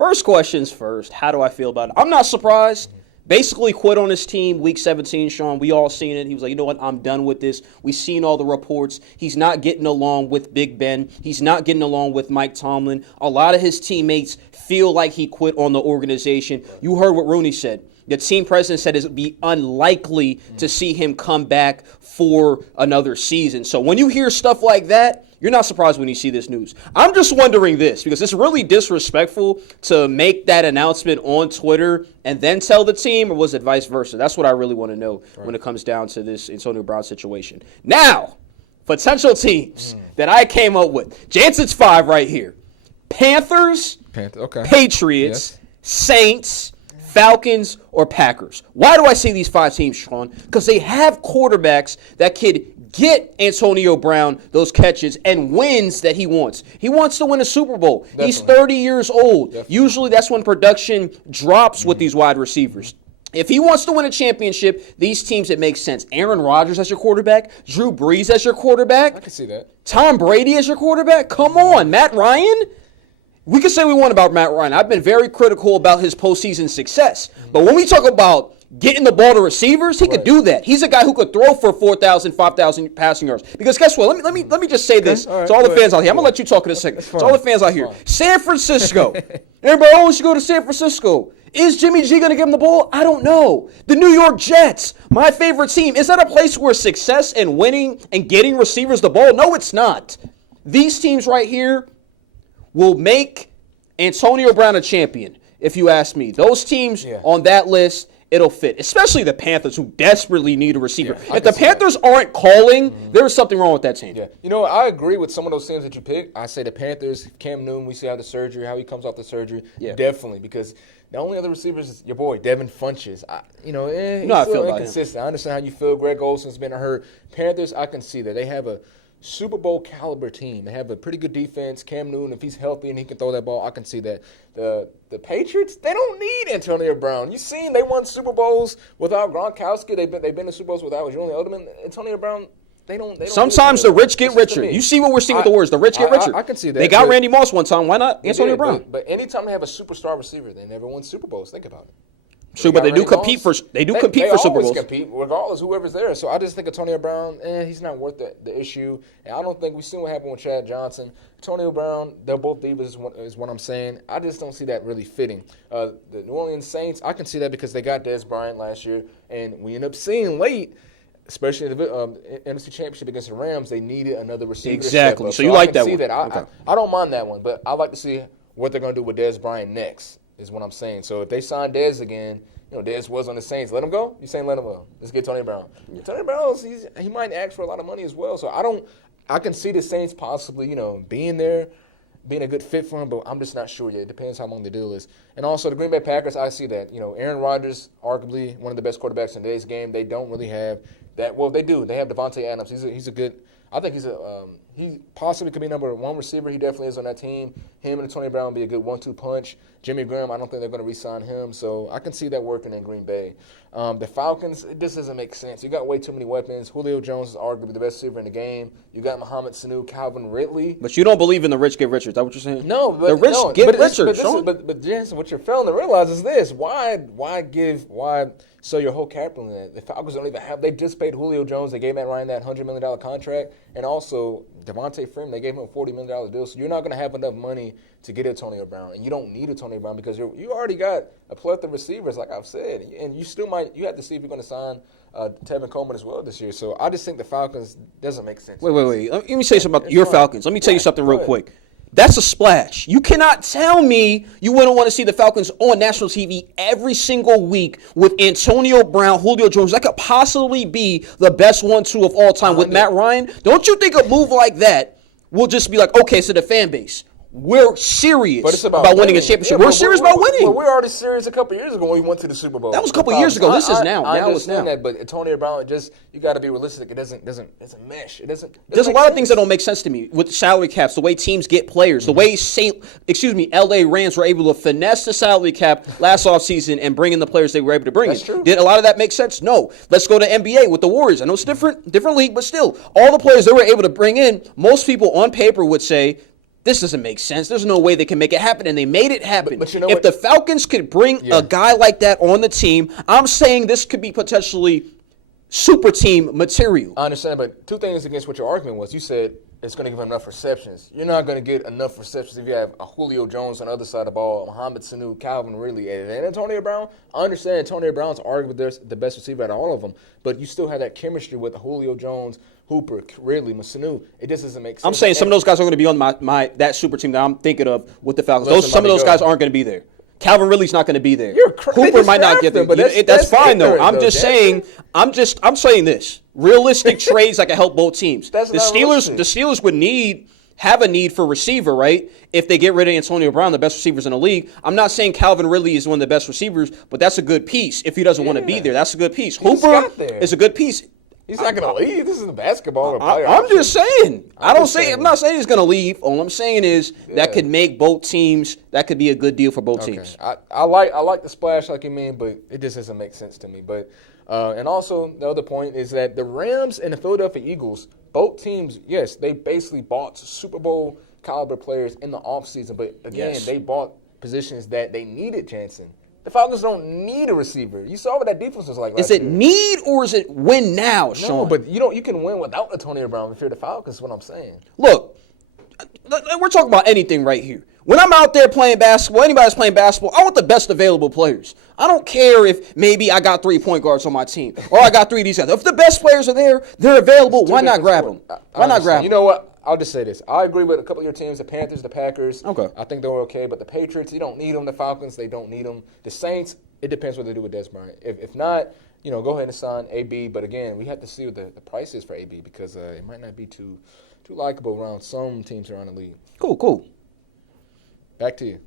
First questions first. How do I feel about it? I'm not surprised. Basically quit on his team week 17, Sean. We all seen it. He was like, you know what? I'm done with this. We've seen all the reports. He's not getting along with Big Ben. He's not getting along with Mike Tomlin. A lot of his teammates feel like he quit on the organization. You heard what Rooney said. The team president said it would be unlikely to see him come back for another season. So when you hear stuff like that, you're not surprised when you see this news. I'm just wondering this, because it's really disrespectful to make that announcement on Twitter and then tell the team, or was it vice versa? That's what I really want to know when it comes down to this Antonio Brown situation. Now, potential teams that I came up with. Jansen's 5 right here. Panthers, Okay. Patriots, Saints, Falcons, or Packers. Why do I say these 5 teams, Sean? Because they have quarterbacks that could get Antonio Brown those catches and wins that he wants. He wants to win a Super Bowl. Definitely. He's 30 years old. Definitely. Usually that's when production drops with these wide receivers. If he wants to win a championship, these teams, it makes sense. Aaron Rodgers as your quarterback, Drew Brees as your quarterback. I can see that. Tom Brady as your quarterback. Come on, Matt Ryan. We can say we want about Matt Ryan. I've been very critical about his postseason success. But when we talk about getting the ball to receivers, he could do that. He's a guy who could throw for 4,000, 5,000 passing yards. Because guess what? Let me just say this to all the fans out here. I'm going to let you talk in a second. To all the fans out here. San Francisco. Everybody always should go to San Francisco. Is Jimmy G going to give him the ball? I don't know. The New York Jets, my favorite team. Is that a place where success and winning and getting receivers the ball? No, it's not. These teams right here will make Antonio Brown a champion, if you ask me. Those teams on that list, it'll fit, especially the Panthers, who desperately need a receiver. If the Panthers aren't calling, there's something wrong with that team. Yeah. You know, I agree with some of those teams that you picked. I say the Panthers, Cam Newton, we see how how he comes off the surgery. Yeah. Definitely, because the only other receivers is your boy, Devin Funchess. He's still inconsistent. I understand how you feel. Greg Olson's been hurt. Panthers, I can see that. They have a Super Bowl caliber team. They have a pretty good defense. Cam Newton, if he's healthy and he can throw that ball, I can see that. The Patriots, they don't need Antonio Brown. You've seen they won Super Bowls without Gronkowski. They've been to Super Bowls without Julian Edelman. Antonio Brown, they don't. Sometimes the rich get richer. You see what we're seeing with the Warriors. The rich get richer. I can see that. They got Randy Moss one time. Why not Antonio Brown? But anytime they have a superstar receiver, they never win Super Bowls. Think about it. Sure, but they do compete for Super Bowls. They always compete, regardless, whoever's there. So I just think Antonio Brown, he's not worth the issue. And I don't think we've seen what happened with Chad Johnson. Antonio Brown, they're both divas is what I'm saying. I just don't see that really fitting. The New Orleans Saints, I can see that because they got Dez Bryant last year. And we end up seeing late, especially in the NFC Championship against the Rams, they needed another receiver. Exactly. So you like that one. I don't mind that one, but I like to see what they're going to do with Dez Bryant next. Is what I'm saying. So if they sign Dez again, Dez was on the Saints. Let him go? You're saying let him go. Let's get Tony Brown. Yeah. Tony Brown, he might ask for a lot of money as well. So I can see the Saints possibly, being there, being a good fit for him, but I'm just not sure yet. It depends how long the deal is. And also the Green Bay Packers, I see that. Aaron Rodgers, arguably one of the best quarterbacks in today's game. They don't really have that. Well, they do. They have Devontae Adams. He's a good. I think he possibly could be number 1 receiver. He definitely is on that team. Him and Antonio Brown would be a good 1-2 punch. Jimmy Graham, I don't think they're going to re-sign him, so I can see that working in Green Bay. The Falcons, this doesn't make sense. You got way too many weapons. Julio Jones is arguably the best receiver in the game. You got Mohamed Sanu, Calvin Ridley. But you don't believe in the rich get richer. Is that what you're saying? No. The rich get richer, Sean. But Jansen, what you're failing to realize is this. Why sell your whole capital in that? The Falcons don't even have – they just paid Julio Jones. They gave Matt Ryan that $100 million contract. And also Devontae Freeman, they gave him a $40 million deal. So you're not going to have enough money to get Antonio Brown. And you don't need Antonio Brown because you already got a plethora of receivers, like I've said. And you still you have to see if you're going to sign Tevin Coleman as well this year. So I just think the Falcons doesn't make sense. Wait. Let me say something about your Falcons. Let me tell you something real quick. That's a splash. You cannot tell me you wouldn't want to see the Falcons on national TV every single week with Antonio Brown, Julio Jones. That could possibly be the best 1-2 of all time with Matt Ryan. Don't you think a move like that will just be like, okay, so the fan base, we're serious about winning a championship. We're serious about winning. Well, we were already serious a couple years ago when we went to the Super Bowl. That was a couple years ago. This is now. I understand that, but Antonio Brown, you got to be realistic. It doesn't mesh. There's a lot of things that don't make sense to me with salary caps, the way teams get players, the way LA Rams were able to finesse the salary cap last offseason and bring in the players they were able to bring in. True. Did a lot of that make sense? No. Let's go to NBA with the Warriors. I know it's different league, but still, all the players they were able to bring in, most people on paper would say, this doesn't make sense. There's no way they can make it happen, and they made it happen. But you know if what? the Falcons could bring a guy like that on the team, I'm saying this could be potentially super team material. I understand, but two things against what your argument was. You said it's going to give him enough receptions. You're not going to get enough receptions if you have a Julio Jones on the other side of the ball, Mohamed Sanu, Calvin Ridley, and Antonio Brown. I understand Antonio Brown's arguably the best receiver out of all of them, but you still have that chemistry with Julio Jones, Hooper, Ridley, Sanu. It just doesn't make sense. I'm saying some of those guys are going to be on that super team that I'm thinking of with the Falcons. Listen, Some of those guys aren't going to be there. Calvin Ridley's not going to be there. Hooper might not get there, but that's fine though. I'm saying this. Realistic trades that can help both teams. That's the not Steelers realistic. would have a need for receiver, right? If they get rid of Antonio Brown, the best receivers in the league. I'm not saying Calvin Ridley is one of the best receivers, but that's a good piece. If he doesn't want to be there, that's a good piece. Hooper is a good piece. He's not going to leave. This is a basketball player. I'm just saying. I'm not saying he's going to leave. All I'm saying is that could make both teams. That could be a good deal for both teams. I like the splash, like you mean, but it just doesn't make sense to me. But and also the other point is that the Rams and the Philadelphia Eagles, both teams, yes, they basically bought Super Bowl caliber players in the offseason, but again, they bought positions that they needed. Jansen. The Falcons don't need a receiver. You saw what that defense was like last year. Is it year. Need or is it win now, Sean? No, but you can win without Antonio Brown if you're the Falcons, is what I'm saying. Look, we're talking about anything right here. When I'm out there playing basketball, anybody's playing basketball, I want the best available players. I don't care if maybe I got 3 point guards on my team or I got 3 of these guys. If the best players are there, they're available, why not grab them? Why not grab them? You know what? I'll just say this. I agree with a couple of your teams, the Panthers, the Packers. Okay. I think they're okay, but the Patriots, you don't need them. The Falcons, they don't need them. The Saints, it depends what they do with Dez Bryant. If not, go ahead and sign AB. But again, we have to see what the price is for AB because it might not be too likable around some teams around the league. Cool. Back to you.